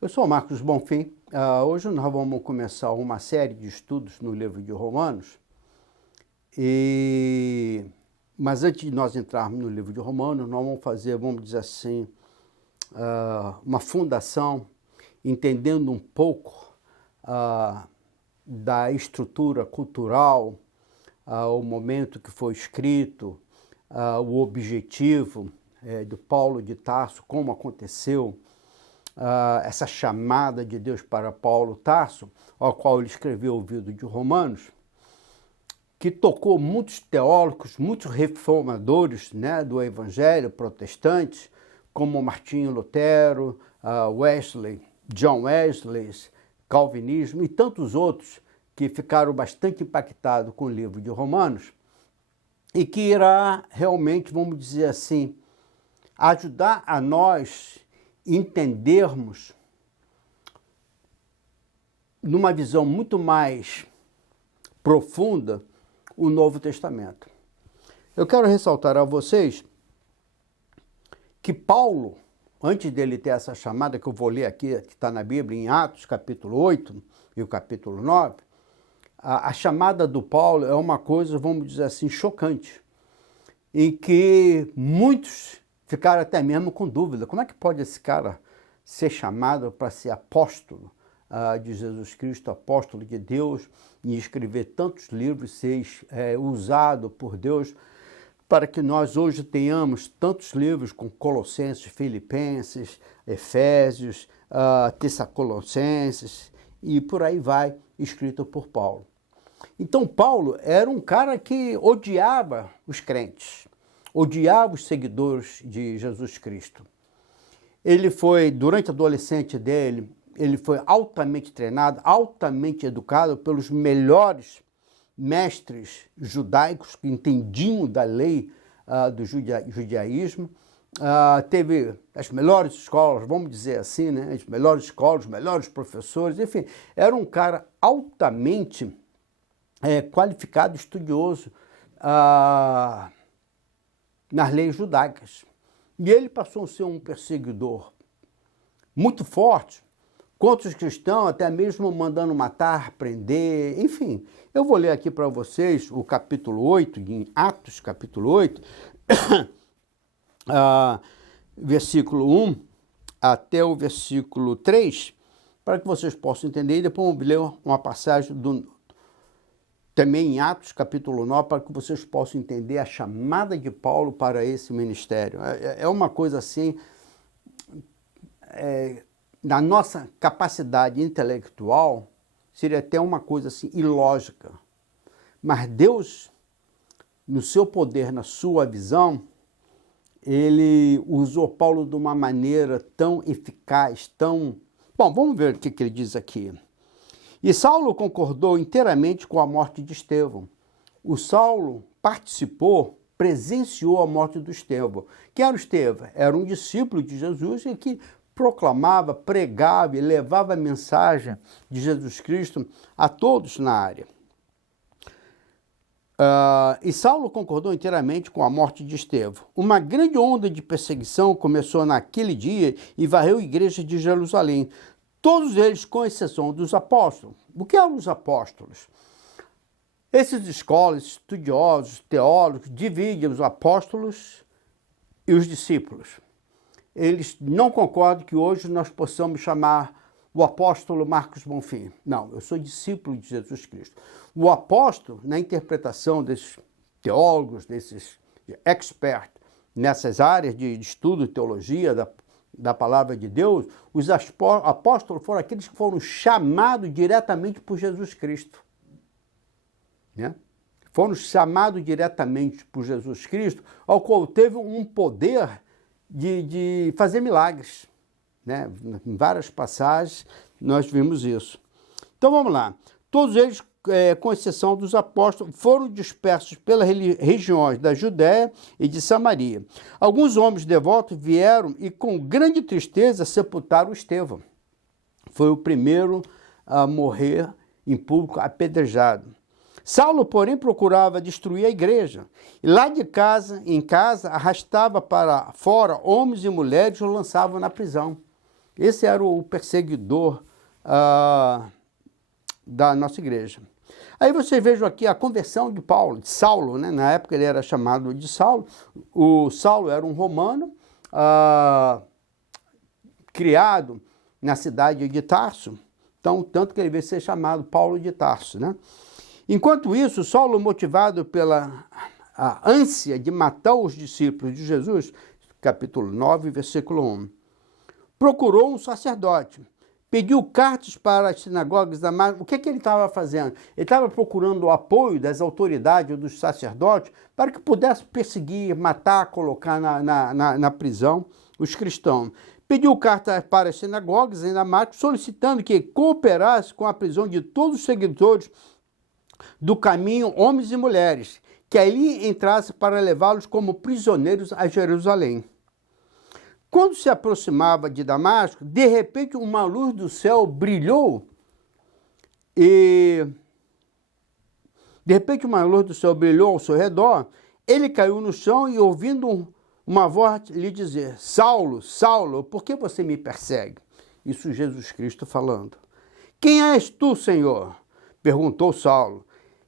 Eu sou Marcos Bonfim. Hoje nós vamos começar uma série de estudos no livro de Romanos. Mas antes de nós entrarmos no livro de Romanos, nós vamos fazer, vamos dizer assim, uma fundação, entendendo um pouco da estrutura cultural, o momento que foi escrito, o objetivo do Paulo de Tarso, como aconteceu, essa chamada de Deus para Paulo Tarso, ao qual ele escreveu o livro de Romanos, que tocou muitos teólogos, muitos reformadores, né, do evangelho protestante, como Martinho Lutero, Wesley, John Wesley, calvinismo e tantos outros que ficaram bastante impactados com o livro de Romanos e que irá realmente, vamos dizer assim, ajudar a nós entendermos numa visão muito mais profunda o Novo Testamento. Eu quero ressaltar a vocês que Paulo, antes dele ter essa chamada que eu vou ler aqui, que está na Bíblia, em Atos, capítulo 8 e o capítulo 9, a chamada do Paulo é uma coisa, vamos dizer assim, chocante, em que muitos ficaram até mesmo com dúvida. Como é que pode esse cara ser chamado para ser apóstolo de Jesus Cristo, apóstolo de Deus, e escrever tantos livros, ser usado por Deus para que nós hoje tenhamos tantos livros como Colossenses, Filipenses, Efésios, Tessalonicenses e por aí vai, escrito por Paulo. Então Paulo era um cara que odiava os crentes, odiava os seguidores de Jesus Cristo. Ele foi, durante a adolescência dele, ele foi altamente treinado, altamente educado pelos melhores mestres judaicos que entendiam da lei do judaísmo. Teve as melhores escolas, vamos dizer assim, né? As melhores escolas, os melhores professores, enfim. Era um cara altamente qualificado, estudioso nas leis judaicas. E ele passou a ser um perseguidor muito forte contra os cristãos, até mesmo mandando matar, prender, enfim. Eu vou ler aqui para vocês o capítulo 8, em Atos, capítulo 8, versículo 1 até o versículo 3, para que vocês possam entender, e depois vamos ler uma passagem também em Atos, capítulo 9, para que vocês possam entender a chamada de Paulo para esse ministério. É uma coisa assim, na nossa capacidade intelectual, seria até uma coisa assim ilógica. Mas Deus, no seu poder, na sua visão, ele usou Paulo de uma maneira tão eficaz, tão... Bom, vamos ver o que ele diz aqui. E Saulo concordou inteiramente com a morte de Estevão. O Saulo participou, presenciou a morte do Estevão. Quem era o Estevão? Era um discípulo de Jesus e que proclamava, pregava e levava a mensagem de Jesus Cristo a todos na área. E Saulo concordou inteiramente com a morte de Estevão. Uma grande onda de perseguição começou naquele dia e varreu a igreja de Jerusalém. Todos eles, com exceção dos apóstolos. O que eram os apóstolos? Esses escolas, estudiosos, teólogos, dividem os apóstolos e os discípulos. Eles não concordam que hoje nós possamos chamar o apóstolo Marcos Bonfim. Não, eu sou discípulo de Jesus Cristo. O apóstolo, na interpretação desses teólogos, desses experts nessas áreas de estudo de teologia, da palavra de Deus, os apóstolos foram aqueles que foram chamados diretamente por Jesus Cristo. Né? Foram chamados diretamente por Jesus Cristo, ao qual teve um poder de fazer milagres. Né? Em várias passagens nós vimos isso. Então vamos lá. Todos eles, com exceção dos apóstolos, foram dispersos pelas regiões da Judéia e de Samaria. Alguns homens devotos vieram e com grande tristeza sepultaram Estevão. Foi o primeiro a morrer em público apedrejado. Saulo, porém, procurava destruir a igreja. E lá de casa, em casa, arrastava para fora homens e mulheres e os lançava na prisão. Esse era o perseguidor da nossa igreja. Aí vocês vejam aqui a conversão de Paulo, de Saulo, né? Na época ele era chamado de Saulo. O Saulo era um romano, criado na cidade de Tarso, então, tanto que ele veio ser chamado Paulo de Tarso, né? Enquanto isso, Saulo, motivado pela ânsia de matar os discípulos de Jesus, capítulo 9, versículo 1, procurou um sacerdote, pediu cartas para as sinagogas da Damasco. O que ele estava fazendo? Ele estava procurando o apoio das autoridades, dos sacerdotes, para que pudesse perseguir, matar, colocar na prisão os cristãos. Pediu cartas para as sinagogas em Damasco, solicitando que cooperasse com a prisão de todos os seguidores do caminho, homens e mulheres, que ali entrasse para levá-los como prisioneiros a Jerusalém. Quando se aproximava de Damasco, de repente uma luz do céu brilhou ao seu redor. Ele caiu no chão e, ouvindo uma voz lhe dizer: Saulo, Saulo, por que você me persegue? Isso Jesus Cristo falando. Quem és tu, Senhor? Perguntou Saulo.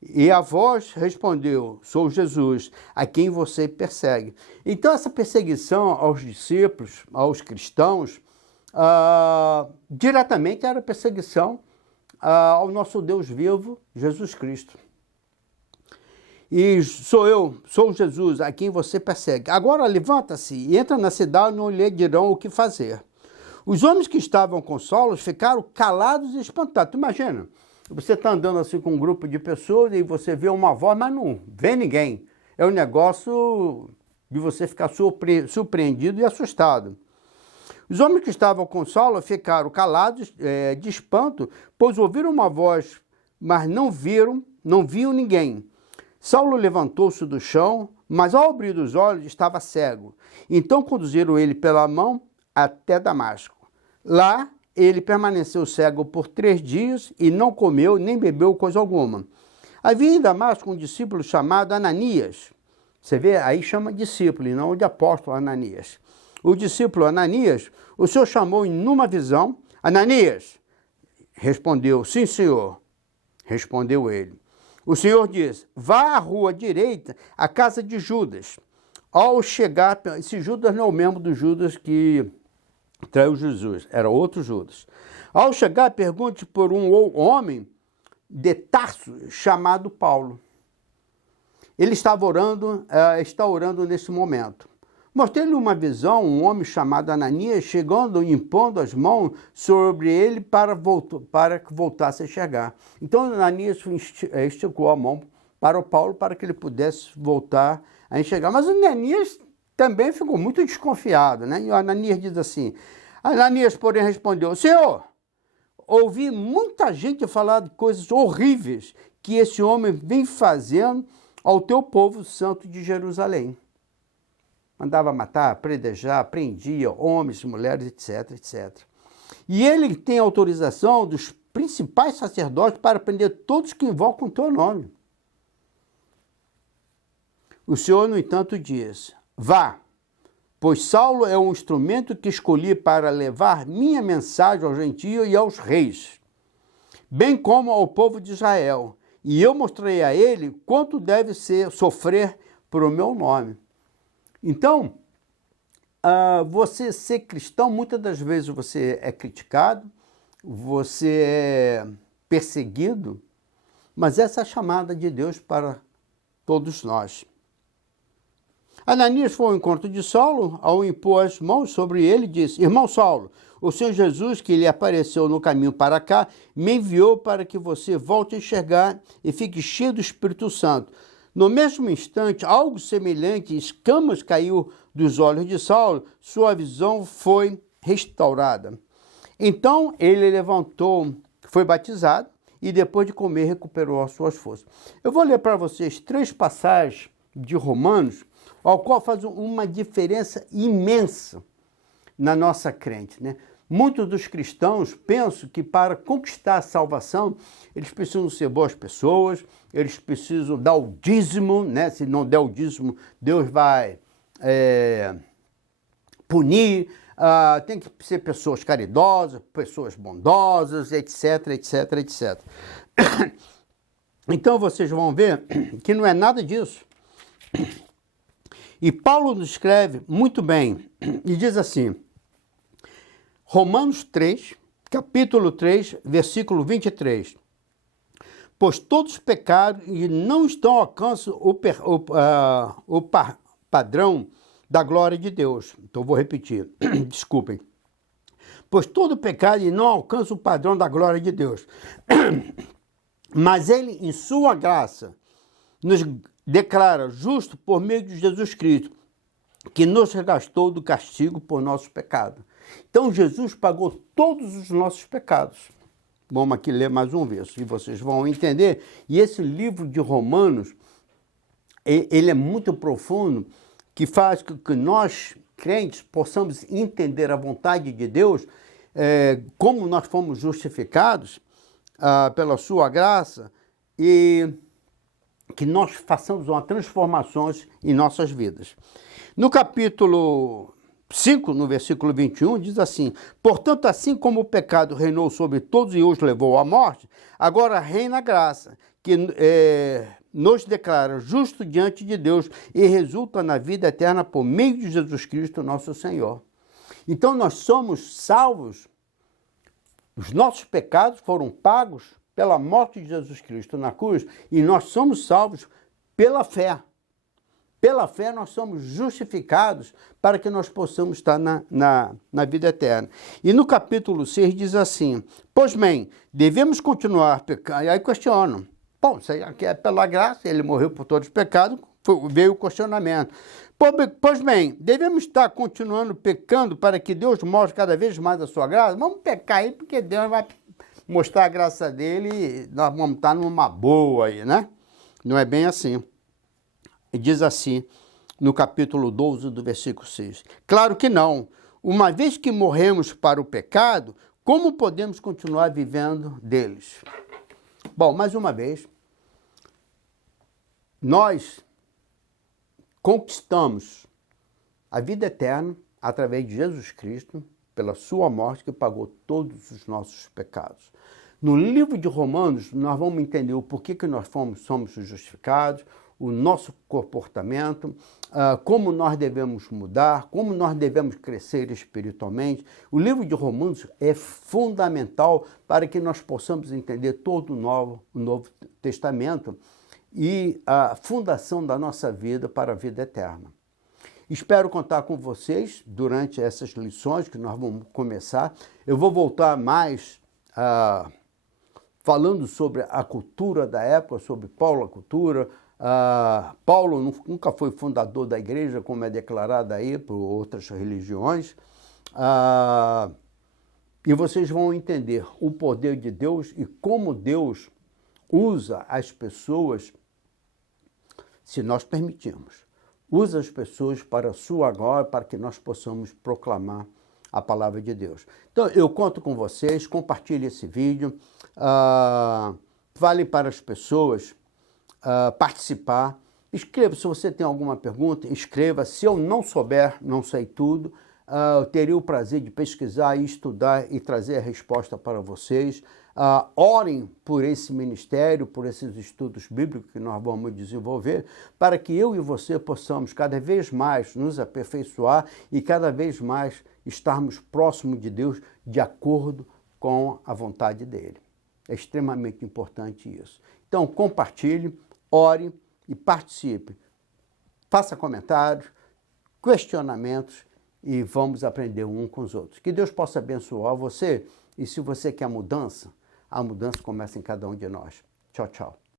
E a voz respondeu: sou Jesus, a quem você persegue. Então essa perseguição aos discípulos, aos cristãos, diretamente era perseguição ao nosso Deus vivo, Jesus Cristo. E sou Jesus, a quem você persegue. Agora levanta-se e entra na cidade, não lhe dirão o que fazer. Os homens que estavam com Saulo ficaram calados e espantados. Imagina, você está andando assim com um grupo de pessoas e você vê uma voz, mas não vê ninguém. É um negócio de você ficar surpreendido e assustado. Os homens que estavam com Saulo ficaram calados de espanto, pois ouviram uma voz, mas não viam ninguém. Saulo levantou-se do chão, mas ao abrir os olhos estava cego. Então conduziram ele pela mão até Damasco. Lá ele permaneceu cego por 3 dias e não comeu nem bebeu coisa alguma. Havia em Damasco um discípulo chamado Ananias. Você vê, aí chama discípulo e não de apóstolo Ananias. O discípulo Ananias, o Senhor chamou em uma visão. Ananias, respondeu, sim, Senhor. Respondeu ele. O Senhor diz, vá à rua direita, à casa de Judas. Ao chegar, esse Judas não é o mesmo do Judas que traiu Jesus, era outro Judas. Ao chegar, pergunte por um homem de Tarso chamado Paulo. Ele está orando nesse momento. Mostrei-lhe uma visão, um homem chamado Ananias, chegando e impondo as mãos sobre ele para que voltasse a enxergar. Então Ananias esticou a mão para o Paulo para que ele pudesse voltar a enxergar. Mas o Ananias também ficou muito desconfiado, né? E o Ananias diz assim, Ananias, porém, respondeu, Senhor, ouvi muita gente falar de coisas horríveis que esse homem vem fazendo ao teu povo santo de Jerusalém. Mandava matar, apedrejar, prendia homens, mulheres, etc, etc. E ele tem autorização dos principais sacerdotes para prender todos que invocam o teu nome. O Senhor, no entanto, diz, vá, pois Saulo é um instrumento que escolhi para levar minha mensagem aos gentios e aos reis, bem como ao povo de Israel, e eu mostrei a ele quanto deve sofrer por o meu nome. Então, você ser cristão, muitas das vezes você é criticado, você é perseguido, mas essa é a chamada de Deus para todos nós. Ananias foi ao encontro de Saulo, ao impor as mãos sobre ele, disse, irmão Saulo, o Senhor Jesus, que lhe apareceu no caminho para cá, me enviou para que você volte a enxergar e fique cheio do Espírito Santo. No mesmo instante, algo semelhante, escamas caiu dos olhos de Saulo, sua visão foi restaurada. Então ele levantou, foi batizado e depois de comer recuperou as suas forças. Eu vou ler para vocês 3 passagens de Romanos, ao qual faz uma diferença imensa na nossa crente, né? Muitos dos cristãos pensam que para conquistar a salvação, eles precisam ser boas pessoas, eles precisam dar o dízimo, né? Se não der o dízimo, Deus vai punir, tem que ser pessoas caridosas, pessoas bondosas, etc, etc, etc. Então vocês vão ver que não é nada disso. E Paulo nos escreve muito bem e diz assim, Romanos 3, capítulo 3, versículo 23. Pois todos pecaram e não estão ao alcance o padrão da glória de Deus. Então vou repetir, desculpem. Pois todo pecado e não alcança o padrão da glória de Deus. Mas ele, em sua graça, nos declara justo por meio de Jesus Cristo, que nos resgatou do castigo por nossos pecados. Então Jesus pagou todos os nossos pecados. Vamos aqui ler mais um verso e vocês vão entender. E esse livro de Romanos, ele é muito profundo, que faz com que nós, crentes, possamos entender a vontade de Deus, como nós fomos justificados pela sua graça e que nós façamos uma transformação em nossas vidas. No capítulo 5, no versículo 21, diz assim, portanto, assim como o pecado reinou sobre todos e os levou à morte, agora reina a graça, que nos declara justo diante de Deus e resulta na vida eterna por meio de Jesus Cristo, nosso Senhor. Então, nós somos salvos, os nossos pecados foram pagos pela morte de Jesus Cristo na cruz e nós somos salvos pela fé. Pela fé nós somos justificados para que nós possamos estar na vida eterna. E no capítulo 6 diz assim, pois bem, devemos continuar pecando. E aí questionam, bom, isso aqui é pela graça, ele morreu por todos os pecados, veio o questionamento. Pois bem, devemos estar continuando pecando para que Deus mostre cada vez mais a sua graça? Vamos pecar aí porque Deus vai mostrar a graça dele e nós vamos estar numa boa aí, né? Não é bem assim. Diz assim, no capítulo 12 do versículo 6. Claro que não. Uma vez que morremos para o pecado, como podemos continuar vivendo deles? Bom, mais uma vez, nós conquistamos a vida eterna através de Jesus Cristo, pela sua morte que pagou todos os nossos pecados. No livro de Romanos, nós vamos entender o porquê que nós somos justificados, o nosso comportamento, como nós devemos mudar, como nós devemos crescer espiritualmente. O livro de Romanos é fundamental para que nós possamos entender todo o Novo Testamento e a fundação da nossa vida para a vida eterna. Espero contar com vocês durante essas lições que nós vamos começar. Eu vou voltar mais falando sobre a cultura da época, sobre Paulo, a cultura. Paulo nunca foi fundador da igreja, como é declarado aí por outras religiões. E vocês vão entender o poder de Deus e como Deus usa as pessoas, se nós permitirmos. Usa as pessoas para a sua glória, para que nós possamos proclamar a palavra de Deus. Então, eu conto com vocês, compartilhe esse vídeo, fale para as pessoas participar. Escreva, se você tem alguma pergunta, escreva. Se eu não souber, não sei tudo, eu teria o prazer de pesquisar e estudar e trazer a resposta para vocês. Orem por esse ministério, por esses estudos bíblicos que nós vamos desenvolver, para que eu e você possamos cada vez mais nos aperfeiçoar e cada vez mais estarmos próximos de Deus de acordo com a vontade dele. É extremamente importante isso. Então, compartilhe, ore e participe. Faça comentários, questionamentos e vamos aprender um com os outros. Que Deus possa abençoar você e se você quer mudança, a mudança começa em cada um de nós. Tchau, tchau.